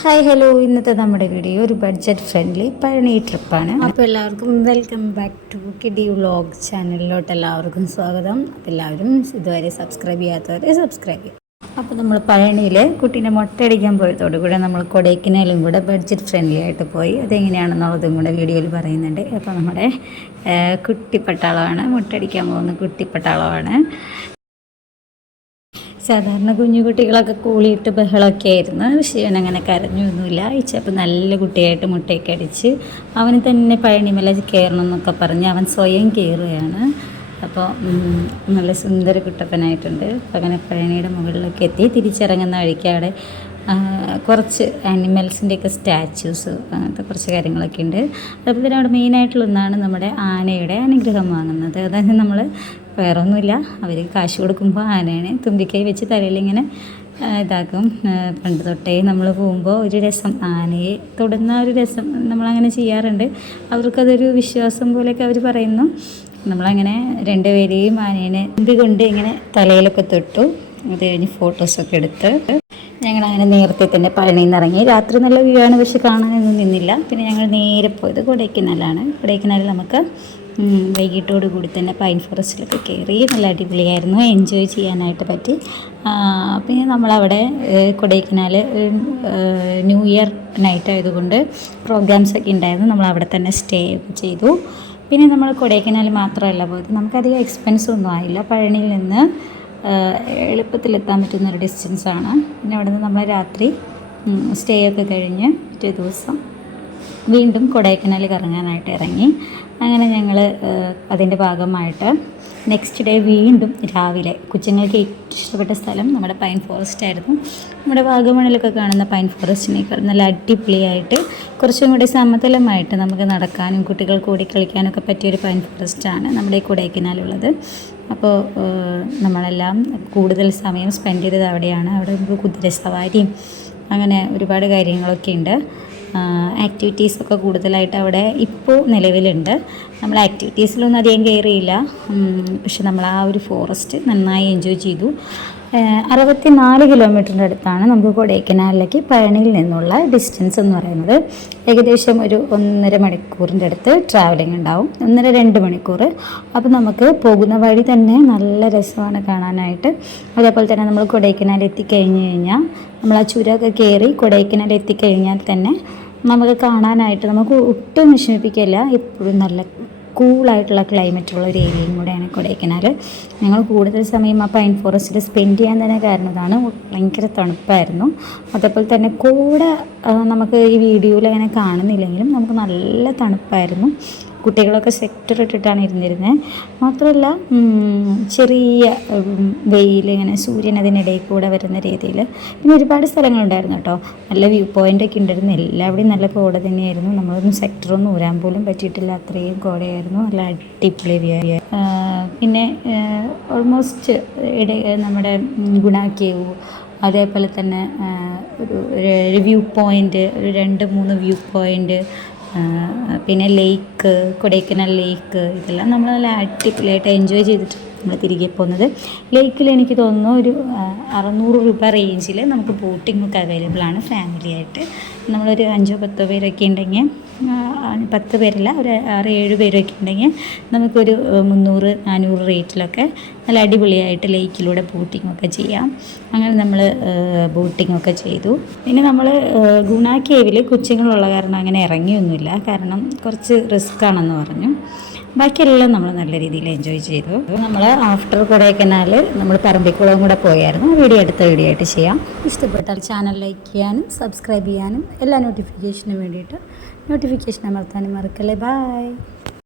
Hi hello ഇന്നത്തെ നമ്മുടെ video ഒരു ബഡ്ജറ്റ് ഫ്രണ്ട്ലി പഴനി ട്രിപ്പാണ് അപ്പോൾ എല്ലാവർക്കും വെൽക്കം ബാക്ക് ടു കിഡി വ്ളോഗ് ചാനലിലോട്ട് എല്ലാവർക്കും സ്വാഗതം. എല്ലാവരും ഇതുവരെ സബ്സ്ക്രൈബ് ചെയ്യാത്തവരെ സബ്സ്ക്രൈബ് ചെയ്യും. അപ്പോൾ നമ്മൾ പഴനിയിൽ കുട്ടീനെ മുട്ടയടിക്കാൻ പോയതോടു കൂടെ നമ്മൾ കൊടൈക്കനാലും കൂടെ ബഡ്ജറ്റ് ഫ്രണ്ട്ലി ആയിട്ട് പോയി. അതെങ്ങനെയാണെന്നുള്ളതും കൂടെ വീഡിയോയിൽ പറയുന്നുണ്ട്. അപ്പോൾ നമ്മുടെ കുട്ടിപ്പട്ടാളമാണ്. മുട്ടയടിക്കാൻ പോകുന്ന കുട്ടിപ്പട്ടാളമാണ്. സാധാരണ കുഞ്ഞു കുട്ടികളൊക്കെ കൂളിയിട്ട് ബഹളമൊക്കെ ആയിരുന്നു. പക്ഷേ ഇവൻ അങ്ങനെ കരഞ്ഞൊന്നുമില്ല. ഇച്ചപ്പം നല്ല കുട്ടിയായിട്ട് മുട്ടയൊക്കെ അടിച്ച് അവന് തന്നെ പഴനിമല കയറണം എന്നൊക്കെ പറഞ്ഞ് അവൻ സ്വയം കയറുകയാണ്. അപ്പോൾ നല്ല സുന്ദര കുട്ടപ്പനായിട്ടുണ്ട്. അങ്ങനെ പഴനിയുടെ മുകളിലൊക്കെ എത്തി. തിരിച്ചിറങ്ങുന്ന വഴിക്ക് അവിടെ കുറച്ച് ആനിമൽസിന്റെയൊക്കെ സ്റ്റാച്യൂസ് അങ്ങനത്തെ കുറച്ച് കാര്യങ്ങളൊക്കെ ഉണ്ട്. അതുപോലെ തന്നെ അവിടെ മെയിനായിട്ടുള്ള ഒന്നാണ് നമ്മുടെ ആനയുടെ അനുഗ്രഹം വാങ്ങുന്നത്. അതായത് നമ്മൾ വേറൊന്നുമില്ല അവർ കാശ് കൊടുക്കുമ്പോൾ ആനേനെ തുമ്പിക്കൈ വെച്ച് ആ, ഇതാക്കും. പണ്ട് തൊട്ടേ നമ്മൾ പോകുമ്പോൾ ഒരു രസം ആനയെ തൊടുന്ന ഒരു രസം നമ്മളങ്ങനെ ചെയ്യാറുണ്ട്. അവർക്കതൊരു വിശ്വാസം പോലെയൊക്കെ അവർ പറയുന്നു. നമ്മളങ്ങനെ രണ്ടുപേരെയും ആനേനെ എന്തുകൊണ്ട് ഇങ്ങനെ തലയിലൊക്കെ തൊട്ടു. അത് കഴിഞ്ഞ് ഫോട്ടോസൊക്കെ എടുത്ത് ഞങ്ങൾ അങ്ങനെ നേരത്തെ തന്നെ പഴനിയിൽ നിന്ന് ഇറങ്ങി. രാത്രി നല്ല വ്യൂ ആണ് പക്ഷെ കാണാനൊന്നും നിന്നില്ല. പിന്നെ ഞങ്ങൾ നേരെ പോയത് കൊടൈക്കനാലാണ്. കൊടൈക്കനാലിൽ നമുക്ക് വൈകിട്ടോട് കൂടി തന്നെ പൈൻ ഫോറസ്റ്റിലൊക്കെ കയറി നല്ല അടിപൊളിയായിരുന്നു. എൻജോയ് ചെയ്യാനായിട്ട് പറ്റി. പിന്നെ നമ്മളവിടെ കൊടൈക്കനാൽ ന്യൂ ഇയർ നൈറ്റ് ആയതുകൊണ്ട് പ്രോഗ്രാംസ് ഒക്കെ ഉണ്ടായിരുന്നു. നമ്മൾ അവിടെ തന്നെ സ്റ്റേ ഒക്കെ ചെയ്തു. പിന്നെ നമ്മൾ കൊടൈക്കനാൽ മാത്രമല്ല പോയത്. നമുക്കധികം എക്സ്പെൻസ് ഒന്നും ആയില്ല. പഴനിയിൽ നിന്ന് എളുപ്പത്തിലെത്താൻ പറ്റുന്ന ഒരു ഡിസ്റ്റൻസാണ്. പിന്നെ അവിടെ നിന്ന് നമ്മൾ രാത്രി സ്റ്റേ ഒക്കെ കഴിഞ്ഞ് പിറ്റേ ദിവസം വീണ്ടും കൊടൈക്കനാൽ കറങ്ങാനായിട്ട് ഇറങ്ങി. അങ്ങനെ ഞങ്ങൾ അതിന്റെ ഭാഗമായിട്ട് നെക്സ്റ്റ് ഡേ വീണ്ടും രാവിലെ കൊച്ചുങ്ങൾക്ക് ഏറ്റവും ഇഷ്ടപ്പെട്ട സ്ഥലം നമ്മുടെ പൈൻ ഫോറസ്റ്റ് ആയിരുന്നു. നമ്മുടെ വാഗമണിലൊക്കെ കാണുന്ന പൈൻ ഫോറസ്റ്റിനേക്കാൾ നല്ല അടിപൊളിയായിട്ട് കുറച്ചും കൂടി സമതലമായിട്ട് നമുക്ക് നടക്കാനും കുട്ടികൾ കൂടി കളിക്കാനൊക്കെ പറ്റിയൊരു പൈൻ ഫോറസ്റ്റാണ് നമ്മുടെ കൊടൈക്കനാലുള്ളത്. അപ്പോൾ നമ്മളെല്ലാം കൂടുതൽ സമയം സ്പെൻഡ് ചെയ്തത് അവിടെയാണ്. അവിടെ നമുക്ക് കുതിര സവാരിയും അങ്ങനെ ഒരുപാട് കാര്യങ്ങളൊക്കെ ഉണ്ട്. ആക്ടിവിറ്റീസൊക്കെ കൂടുതലായിട്ട് അവിടെ ഇപ്പോൾ നിലവിലുണ്ട്. നമ്മൾ ആക്ടിവിറ്റീസിലൊന്നും അധികം കയറിയില്ല പക്ഷെ നമ്മൾ ആ ഒരു ഫോറസ്റ്റ് നന്നായി എൻജോയ് ചെയ്തു. അറുപത്തി നാല് കിലോമീറ്ററിന്റെ അടുത്താണ് നമുക്ക് കൊടൈക്കനാലിലേക്ക് പഴനിയിൽ നിന്നുള്ള ഡിസ്റ്റൻസ് എന്ന് പറയുന്നത്. ഏകദേശം ഒരു ഒന്നര മണിക്കൂറിന്റെ അടുത്ത് ട്രാവലിംഗ് ഉണ്ടാവും. ഒന്നര രണ്ട് മണിക്കൂർ അപ്പോൾ നമുക്ക് പോകുന്ന വഴി തന്നെ നല്ല രസമാണ് കാണാനായിട്ട്. അതേപോലെ തന്നെ നമ്മൾ കൊടൈക്കനാൽ എത്തിക്കഴിഞ്ഞ് കഴിഞ്ഞാൽ നമ്മൾ ആ ചുരമൊക്കെ കയറി കൊടൈക്കനാൽ എത്തിക്കഴിഞ്ഞാൽ തന്നെ നമുക്ക് കാണാനായിട്ട് നമുക്ക് ഒട്ടും വിഷമിപ്പിക്കില്ല. എപ്പോഴും നല്ല കൂളായിട്ടുള്ള ക്ലൈമറ്റുള്ള ഒരു ഏരിയയും കൂടെയാണ് കൊടൈക്കനാൽ. ഞങ്ങൾ കൂടുതൽ സമയം ആ പൈൻ ഫോറസ്റ്റിൽ സ്പെൻഡ് ചെയ്യാൻ തന്നെ കാരണം ഇതാണ് ഭയങ്കര തണുപ്പായിരുന്നു. അതേപോലെ തന്നെ കൂടെ നമുക്ക് ഈ വീഡിയോയിൽ അങ്ങനെ കാണുന്നില്ലെങ്കിലും നമുക്ക് നല്ല തണുപ്പായിരുന്നു. കുട്ടികളൊക്കെ സെക്ടർ ഇട്ടിട്ടാണ് ഇരുന്നിരുന്നത് മാത്രമല്ല ചെറിയ വെയിൽ ഇങ്ങനെ സൂര്യൻ അതിനിടയിൽ കൂടെ വരുന്ന രീതിയിൽ പിന്നെ ഒരുപാട് സ്ഥലങ്ങളുണ്ടായിരുന്നു കേട്ടോ. നല്ല വ്യൂ പോയിന്റ് ഒക്കെ ഉണ്ടായിരുന്നു. എല്ലാവിടെയും നല്ല കോട തന്നെയായിരുന്നു. നമ്മളൊന്നും സെക്ടറൊന്നും ഊരാൻ പോലും പറ്റിയിട്ടില്ല. അത്രയും കോടയായിരുന്നു നല്ല അടിപൊളി വ്യൂ പിന്നെ ഓൾമോസ്റ്റ് ഇട നമ്മുടെ ഗുണ അതേപോലെ തന്നെ ഒരു വ്യൂ പോയിന്റ് ഒരു രണ്ട് മൂന്ന് വ്യൂ പോയിന്റ് പിന്നെ ലേക്ക് കൊടൈക്കനാൽ ലേക്ക് ഇതെല്ലാം നമ്മൾ നല്ല അടിപൊളിയായിട്ട് എൻജോയ് ചെയ്തിട്ട് നമ്മൾ തിരികെ പോകുന്നത്. ലേക്കിൽ എനിക്ക് തോന്നുന്നു ഒരു അറുന്നൂറ് രൂപ റേഞ്ചിൽ നമുക്ക് ബോട്ടിംഗ് ഒക്കെ അവൈലബിൾ ആണ് ഫാമിലി ആയിട്ട്. നമ്മളൊരു അഞ്ചോ പത്തോ പേരൊക്കെ ഉണ്ടെങ്കിൽ പത്ത് പേരല്ല ഒരു ആറ് ഏഴ് പേരൊക്കെ ഉണ്ടെങ്കിൽ നമുക്കൊരു മുന്നൂറ് നാനൂറ് റേറ്റിലൊക്കെ നല്ല അടിപൊളിയായിട്ട് ലേക്കിലൂടെ ബോട്ടിംഗ് ഒക്കെ ചെയ്യാം. അങ്ങനെ നമ്മൾ ബോട്ടിംഗ് ഒക്കെ ചെയ്തു. പിന്നെ നമ്മൾ ഗുണ കേവിൽ കൊച്ചുങ്ങളുള്ള കാരണം അങ്ങനെ ഇറങ്ങിയൊന്നുമില്ല. കാരണം കുറച്ച് റിസ്ക് ആണെന്ന് പറഞ്ഞു. ബാക്കിയെല്ലാം നമ്മൾ നല്ല രീതിയിൽ എൻജോയ് ചെയ്തു. നമ്മൾ ആഫ്റ്റർ കൊടൈക്കനാൽ നമ്മൾ പറമ്പിക്കുളവും കൂടെ പോയായിരുന്നു. വീഡിയോ അടുത്ത വീഡിയോ ആയിട്ട് ചെയ്യാം. ഇഷ്ടപ്പെട്ടാൽ ചാനൽ ലൈക്ക് ചെയ്യാനും സബ്സ്ക്രൈബ് ചെയ്യാനും എല്ലാ നോട്ടിഫിക്കേഷനും വേണ്ടിയിട്ട് നോട്ടിഫിക്കേഷൻ അമർത്താനും മറക്കല്ലേ? ബായ്